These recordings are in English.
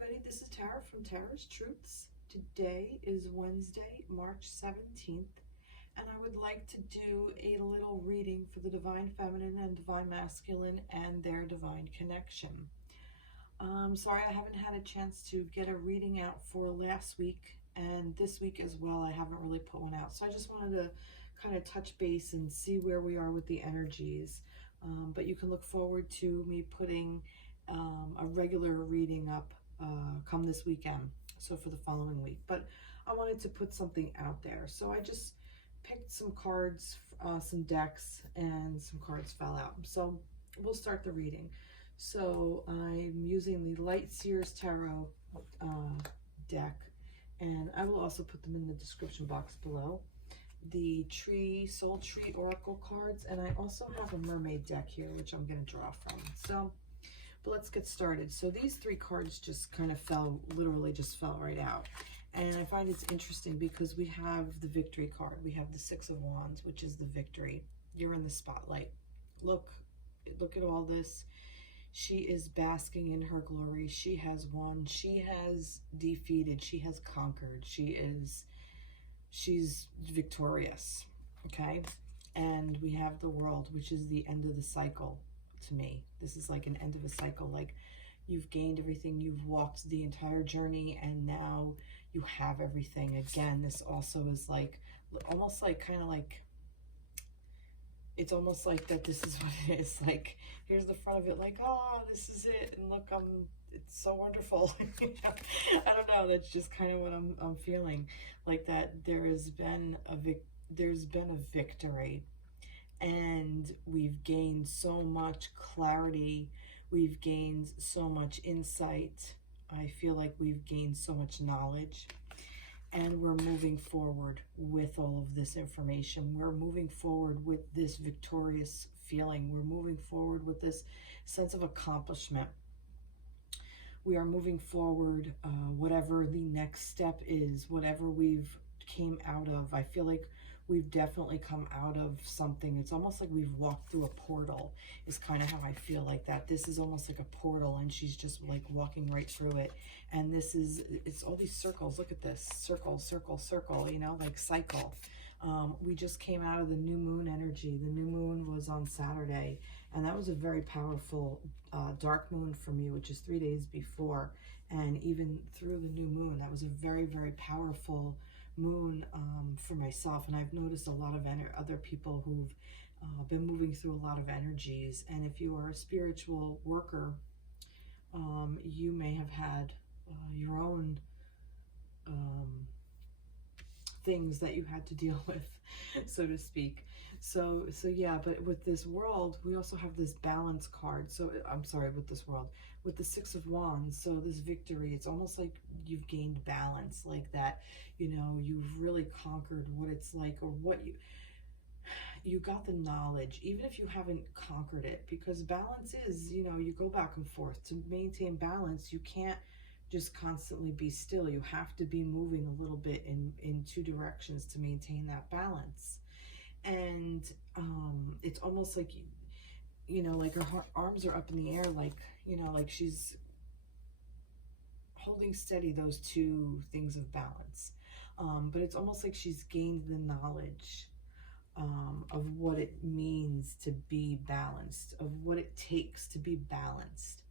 everybody, this is Tara from Tara's Truths. Today is Wednesday, March 17th, and I would like to do a little reading for the Divine Feminine and Divine Masculine and their divine connection. Sorry I haven't had a chance to get a reading out for last week, and this week as well I haven't really put one out. So I just wanted to kind of touch base and see where we are with the energies. But you can look forward to me putting a regular reading up come this weekend, so for the following week. But I wanted to put something out there, so I just picked some cards, some decks, and some cards fell out. So we'll start the reading. So I'm using the Light Seers Tarot deck, and I will also put them in the description box below. The Soul Tree Oracle cards, and I also have a Mermaid deck here, which I'm going to draw from. So, but let's get started. So these three cards just kind of literally just fell right out. And I find it's interesting because we have the Victory card. We have the Six of Wands, which is the victory. You're in the spotlight. Look at all this. She is basking in her glory. She has won. She has defeated. She has conquered. She's victorious, okay? And we have the World, which is the end of the cycle to me. This is like an end of a cycle. Like, you've gained everything, you've walked the entire journey, and now you have everything. Again, this also is like, almost like, kind of like, it's almost like that this is what it is. Like, here's the front of it, like, oh, this is it, and look, it's so wonderful. I don't know, that's just kind of what I'm feeling, like that there's been a victory, and we've gained so much clarity, we've gained so much insight. I feel like we've gained so much knowledge, and we're moving forward with all of this information. We're moving forward with this victorious feeling. We're moving forward with this sense of accomplishment. We are moving forward, whatever the next step is, whatever we've came out of. I feel like we've definitely come out of something. It's almost like we've walked through a portal, is kind of how I feel like that. This is almost like a portal, and she's just like walking right through it. And it's all these circles. Look at this. Circle, circle, circle, you know, like cycle. We just came out of the new moon energy. The new moon was on Saturday, and that was a very powerful dark moon for me, which is 3 days before. And even through the new moon, that was a very, very powerful moon for myself. And I've noticed a lot of other people who've been moving through a lot of energies. And if you are a spiritual worker, you may have had your own things that you had to deal with, so to speak. So yeah, but with this World, we also have this balance card. So I'm sorry, with this World, with the Six of Wands, so this victory, it's almost like you've gained balance, like that, you know, you've really conquered what it's like, or what you got the knowledge, even if you haven't conquered it, because balance is, you know, you go back and forth. To maintain balance, you can't just constantly be still. You have to be moving a little bit in two directions to maintain that balance. And it's almost like, you know, like her arms are up in the air, like, you know, like she's holding steady those two things of balance. But it's almost like she's gained the knowledge of what it means to be balanced, of what it takes to be balanced.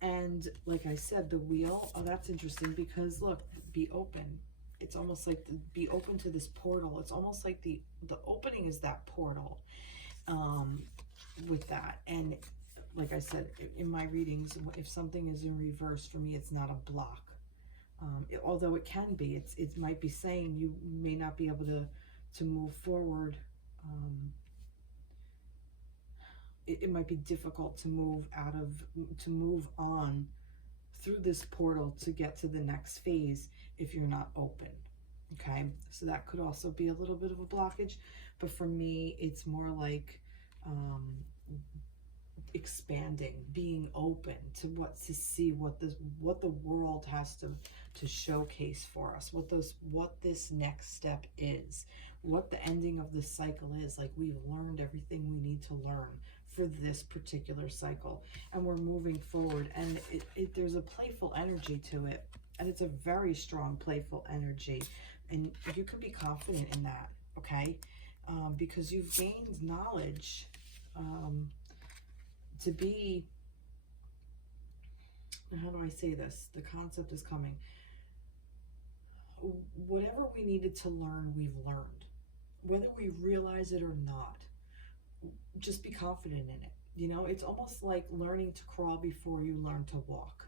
And like I said, the wheel, oh, that's interesting, because look, be open. It's almost like be open to this portal. It's almost like the opening is that portal with that. And like I said, in my readings, if something is in reverse, for me, it's not a block. Although it can be, it might be saying you may not be able to move forward. It might be difficult to move on through this portal to get to the next phase if you're not open. Okay, so that could also be a little bit of a blockage, but for me, it's more like expanding, being open to see what the world has to showcase for us, what this next step is, what the ending of this cycle is. Like, we've learned everything we need to learn for this particular cycle, and we're moving forward, and there's a playful energy to it, and it's a very strong playful energy, and you can be confident in that, okay? Because you've gained knowledge to be, how do I say this? The concept is coming. Whatever we needed to learn, we've learned. Whether we realize it or not, just be confident in it. You know, it's almost like learning to crawl before you learn to walk.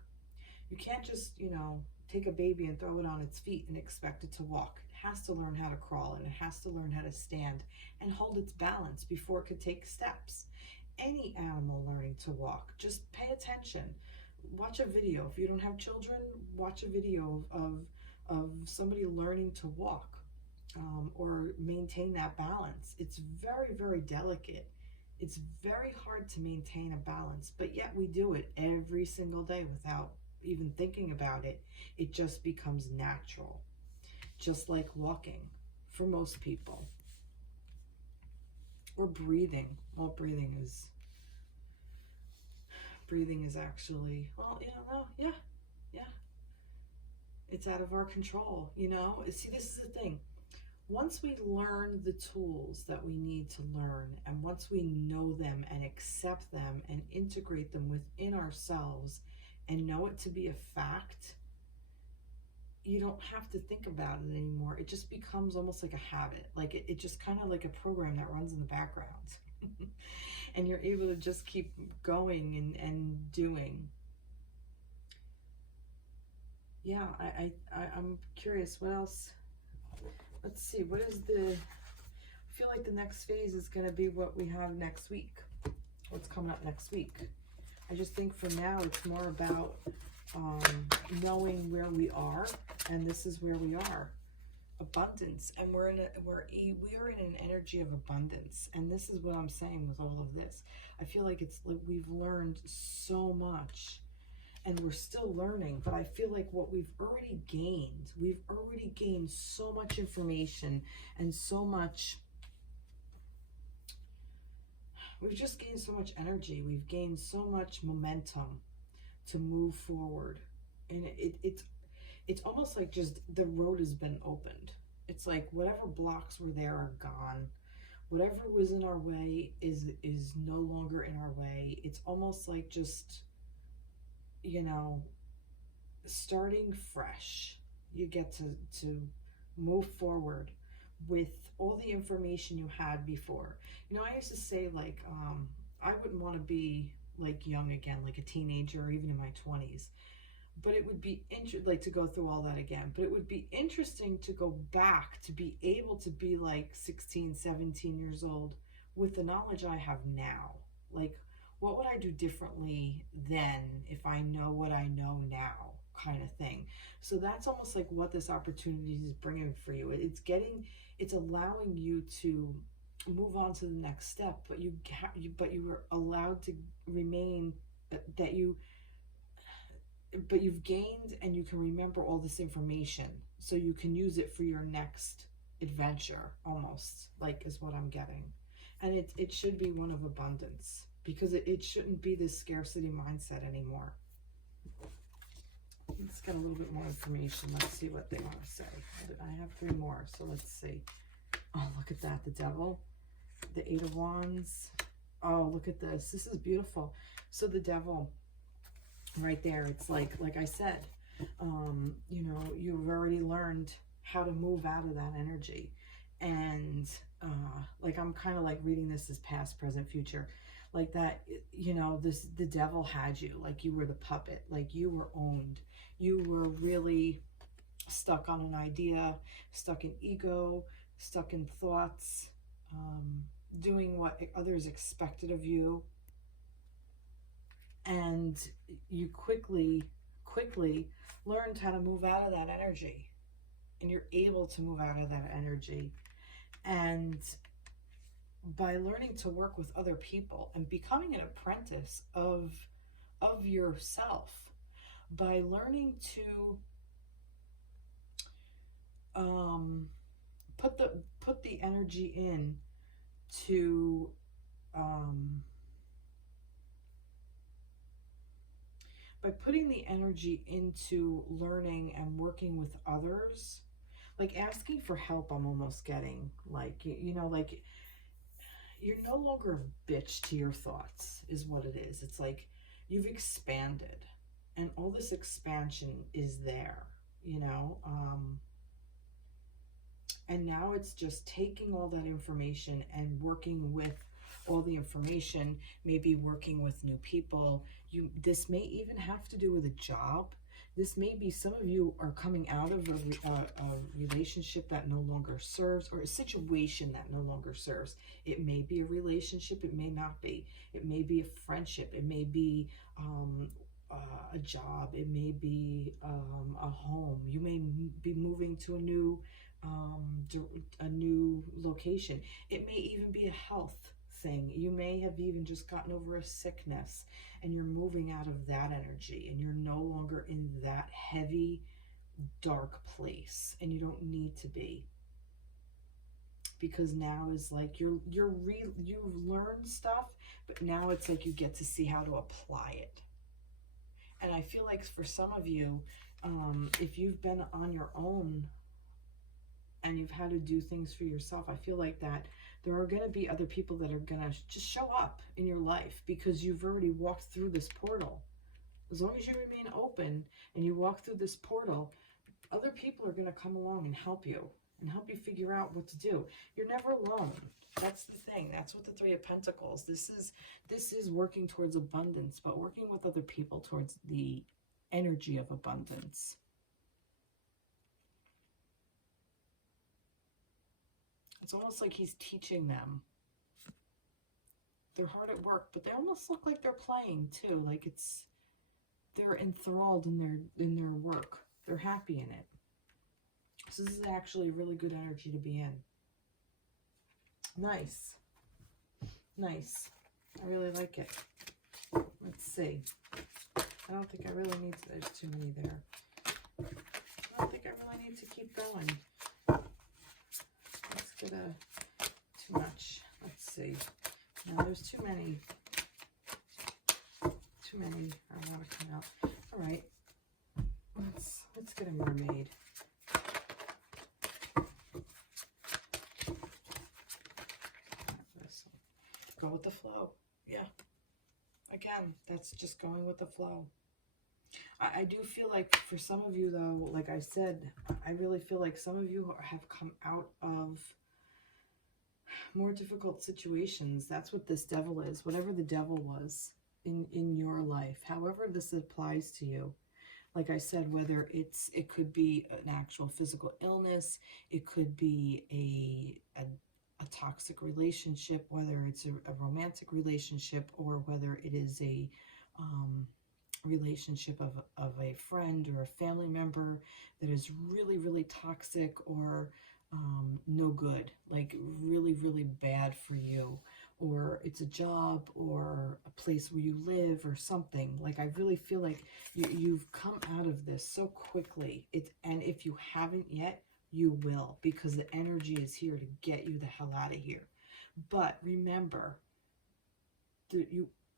You can't just, you know, take a baby and throw it on its feet and expect it to walk. It has to learn how to crawl, and it has to learn how to stand and hold its balance before it could take steps. Any animal learning to walk, just pay attention. Watch a video. If you don't have children, watch a video of somebody learning to walk, or maintain that balance. It's very, very delicate. It's very hard to maintain a balance, but yet we do it every single day without even thinking about it. It just becomes natural, just like walking for most people, or breathing. Well, breathing is actually, well, you know, yeah, it's out of our control, you know. See, this is the thing. Once we learn the tools that we need to learn, and once we know them and accept them and integrate them within ourselves and know it to be a fact, you don't have to think about it anymore. It just becomes almost like a habit. Like it just kind of like a program that runs in the background. And you're able to just keep going and doing. Yeah, I'm curious, what else? Let's see, what is I feel like the next phase is going to be what we have next week. What's coming up next week. I just think for now it's more about knowing where we are, and this is where we are. Abundance, and we are in an energy of abundance, and this is what I'm saying with all of this. I feel like it's like we've learned so much, and we're still learning, but I feel like what we've already gained so much information, and so much, we've just gained so much energy, we've gained so much momentum to move forward, and it's almost like just the road has been opened. It's like whatever blocks were there are gone. Whatever was in our way is no longer in our way. It's almost like just, you know, starting fresh. You get to move forward with all the information you had before. You know, I used to say, like, I wouldn't want to be like young again, like a teenager, or even in my 20s. But it would be like to go through all that again. But it would be interesting to go back, to be able to be like 16, 17 years old with the knowledge I have now. Like, what would I do differently then if I know what I know now, kind of thing. So that's almost like what this opportunity is bringing for you. It's allowing you to move on to the next step, but you were allowed to remain, but you've gained, and you can remember all this information, so you can use it for your next adventure, almost, like, is what I'm getting. And it should be one of abundance, because it shouldn't be this scarcity mindset anymore. Let's get a little bit more information. Let's see what they want to say. I have 3 more, so let's see. Oh, look at that, the devil, the 8 of Wands. Oh, look at this. This is beautiful. So the devil, right there, it's like I said, you know, you've already learned how to move out of that energy, and like, I'm kind of like reading this as past, present, future, like that. You know, the devil had you, like you were the puppet, like you were owned, you were really stuck on an idea, stuck in ego, stuck in thoughts, doing what others expected of you. And you quickly learned how to move out of that energy, and you're able to move out of that energy. And by learning to work with other people and becoming an apprentice of yourself, by learning to put the energy in to by putting the energy into learning and working with others, like asking for help, I'm almost getting like, you know, like you're no longer a bitch to your thoughts is what it is. It's like you've expanded, and all this expansion is there, you know. And now it's just taking all that information and working with all the information, maybe working with new people. This may even have to do with a job. This may be, some of you are coming out of a relationship that no longer serves, or a situation that no longer serves. It may be a relationship, it may not be. It may be a friendship, it may be a job, it may be a home. You may be moving to a new location. It may even be a health thing. You may have even just gotten over a sickness, and you're moving out of that energy, and you're no longer in that heavy, dark place, and you don't need to be, because now is like you've learned stuff, but now it's like you get to see how to apply it. And I feel like for some of you, if you've been on your own and you've had to do things for yourself, I feel like that there are going to be other people that are going to just show up in your life, because you've already walked through this portal. As long as you remain open and you walk through this portal, other people are going to come along and help you figure out what to do. You're never alone. That's the thing. That's what the Three of Pentacles. This is working towards abundance, but working with other people towards the energy of abundance. It's almost like he's teaching them. They're hard at work, but they almost look like they're playing too. Like they're enthralled in their work. They're happy in it. So this is actually a really good energy to be in. Nice. Nice. I really like it. Let's see. I don't think I really need to, there's too many there. I don't think I really need to keep going. Let's get too much. Let's see. No, there's too many. Too many I want to come out. All right. Let's get a mermaid. Go with the flow. Yeah. Again, that's just going with the flow. I do feel like for some of you, though, like I said, I really feel like some of you have come out of more difficult situations. That's what this devil is. Whatever the devil was in your life, however this applies to you. Like I said, whether it could be an actual physical illness, it could be a toxic relationship, whether it's a romantic relationship, or whether it is a relationship of a friend or a family member that is really, really toxic, or no good, like really, really bad for you, or it's a job or a place where you live or something. Like I really feel like you've come out of this so quickly. And if you haven't yet, you will, because the energy is here to get you the hell out of here. But remember,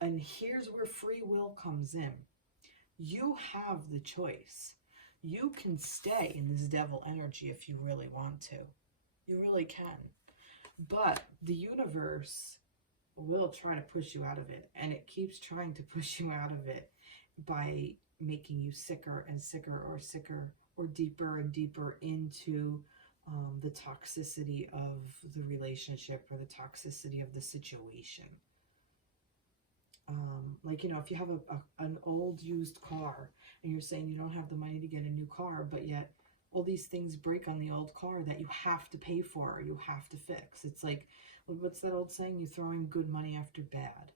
and here's where free will comes in. You have the choice. You can stay in this devil energy if you really want to. You really can. But the universe will try to push you out of it. And it keeps trying to push you out of it by making you sicker and sicker, or deeper and deeper into the toxicity of the relationship, or the toxicity of the situation. Like, you know, if you have an old used car and you're saying you don't have the money to get a new car, but yet all these things break on the old car that you have to pay for, or you have to fix. It's like, what's that old saying? You're throwing good money after bad.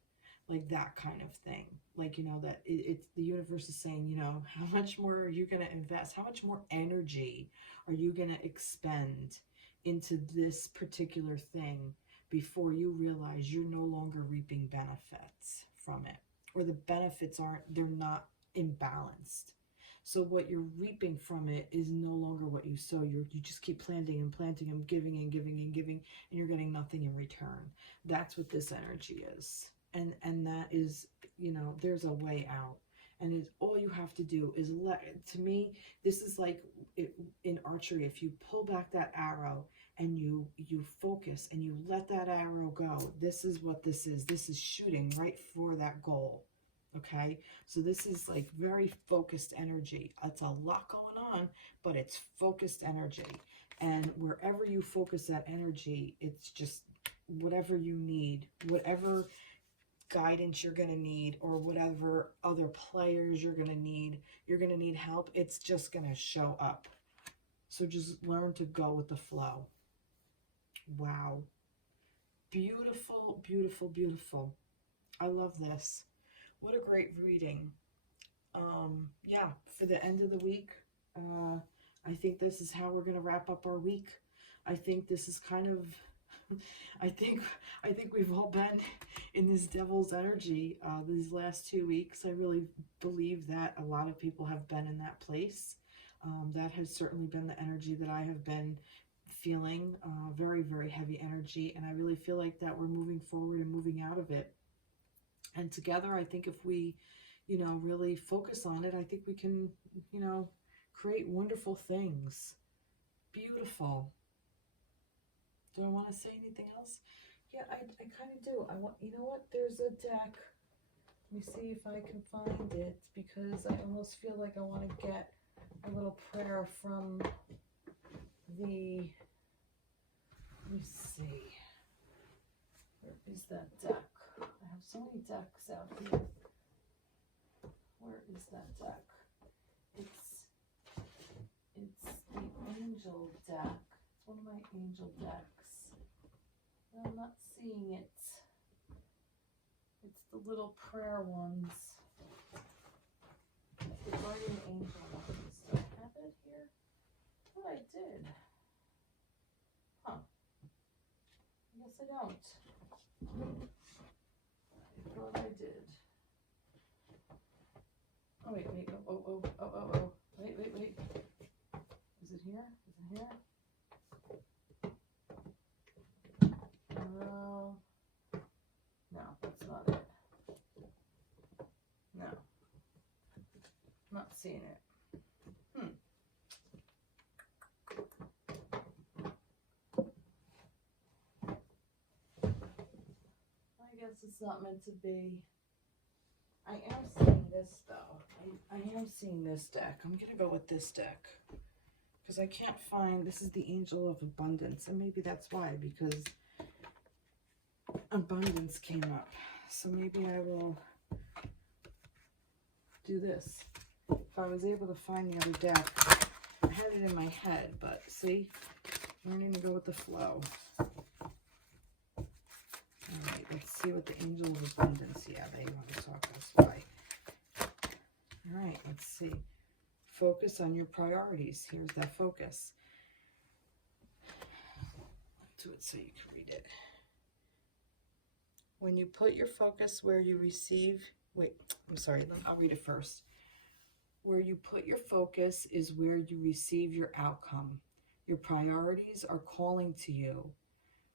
Like that kind of thing. Like, you know, that it's the universe is saying, you know, how much more are you going to invest? How much more energy are you going to expend into this particular thing before you realize you're no longer reaping benefits from it? Or the benefits they're not imbalanced. So what you're reaping from it is no longer what you sow. You just keep planting and planting and giving and giving and giving, and you're getting nothing in return. That's what this energy is. And that is, you know, there's a way out. And all you have to do is to me, this is like in archery, if you pull back that arrow and you focus and you let that arrow go, this is what this is. This is shooting right for that goal. Okay, so this is like very focused energy. It's a lot going on, but it's focused energy. And wherever you focus that energy, it's just whatever you need, whatever guidance you're going to need, or whatever other players you're going to need help, it's just going to show up. So just learn to go with the flow. Wow. Beautiful, beautiful, beautiful. I love this. What a great reading. Yeah, for the end of the week, I think this is how we're going to wrap up our week. I think this is kind of, I think we've all been in this devil's energy these last 2 weeks. I really believe that a lot of people have been in that place. That has certainly been the energy that I have been feeling, very, very heavy energy. And I really feel like that we're moving forward and moving out of it. And together, I think if we, really focus on it, I think we can, create wonderful things. Beautiful. Do I want to say anything else? Yeah, I kind of do. I want, you know what? There's a deck. Let me see if I can find it, because I almost feel like I want to get a little prayer from the, let me see. Where is that deck? I have so many decks out here. Where is that deck? It's the angel deck. It's one of my angel decks. I'm not seeing it. It's the little prayer ones. The guardian angel ones. Do I have it here? Oh, I did. Huh. I guess I don't. I thought I did. Oh, wait. Oh. Wait. Is it here? No, that's not it. No. I'm not seeing it. I guess it's not meant to be. I am seeing this, though. I am seeing this deck. I'm going to go with this deck, because I can't find, this is the Angel of Abundance, and maybe that's why, because abundance came up. So maybe I will do this. If I was able to find the other deck, I had it in my head, but see, learning to go with the flow. All right, let's see what the Angel of Abundance, yeah, they want to talk this way. All right, let's see. Focus on your priorities. Here's that focus. Do it so you can read it. When you put your focus where you receive, I'll read it first. Where you put your focus is where you receive your outcome. Your priorities are calling to you,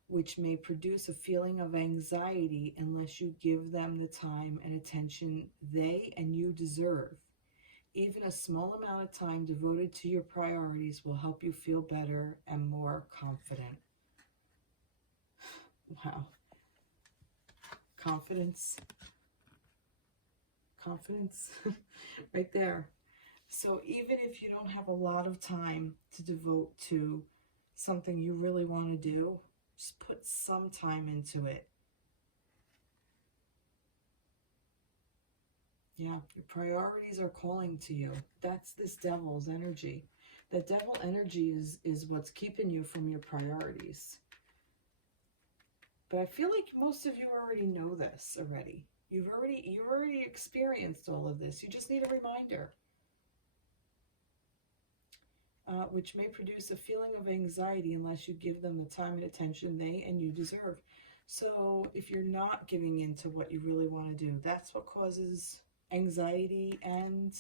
which may produce a feeling of anxiety unless you give them the time and attention they and you deserve. Even a small amount of time devoted to your priorities will help you feel better and more confident. Wow. Confidence right there. So even if you don't have a lot of time to devote to something you really want to do, just put some time into it. Yeah, your priorities are calling to you. That's this devil's energy. The devil energy is what's keeping you from your priorities. But I feel like most of you already know this already. You've already experienced all of this. You just need a reminder. Which may produce a feeling of anxiety unless you give them the time and attention they and you deserve. So if you're not giving in to what you really want to do, that's what causes anxiety, and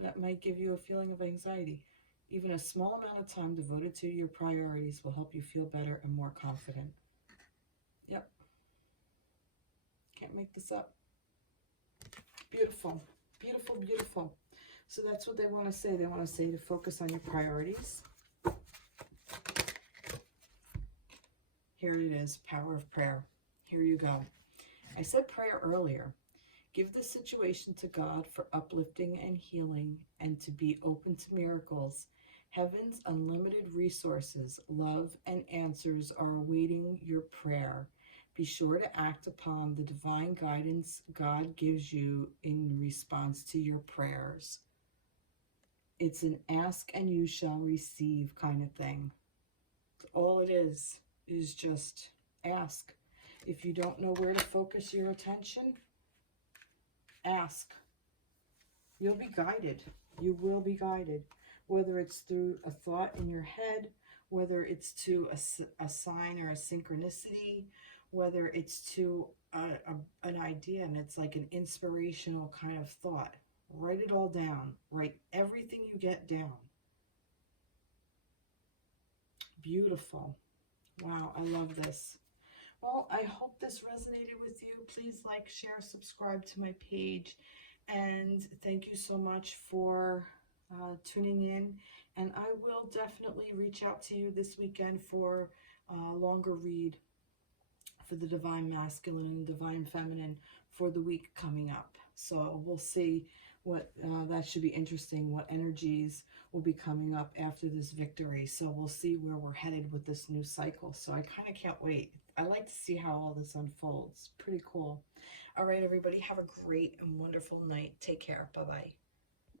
that might give you a feeling of anxiety. Even a small amount of time devoted to your priorities will help you feel better and more confident. Yep. Can't make this up. Beautiful, beautiful, beautiful. So that's what they want to say. They want to say to focus on your priorities. Here it is, power of prayer. Here you go. I said prayer earlier. Give the situation to God for uplifting and healing, and to be open to miracles. Heaven's unlimited resources, love, and answers are awaiting your prayer. Be sure to act upon the divine guidance God gives you in response to your prayers. It's an ask and you shall receive kind of thing. All it is just ask. If you don't know where to focus your attention, ask. You'll be guided. You will be guided. Whether it's through a thought in your head, whether it's to a sign or a synchronicity, whether it's to an idea and it's like an inspirational kind of thought. Write it all down. Write everything you get down. Beautiful. Wow, I love this. Well, I hope this resonated with you. Please like, share, subscribe to my page. And thank you so much for tuning in. And I will definitely reach out to you this weekend for a longer read for the Divine Masculine and Divine Feminine for the week coming up. So we'll see what, that should be interesting, what energies will be coming up after this victory. So we'll see where we're headed with this new cycle. So I kind of can't wait. I like to see how all this unfolds. Pretty cool. All right, everybody, have a great and wonderful night. Take care. Bye-bye.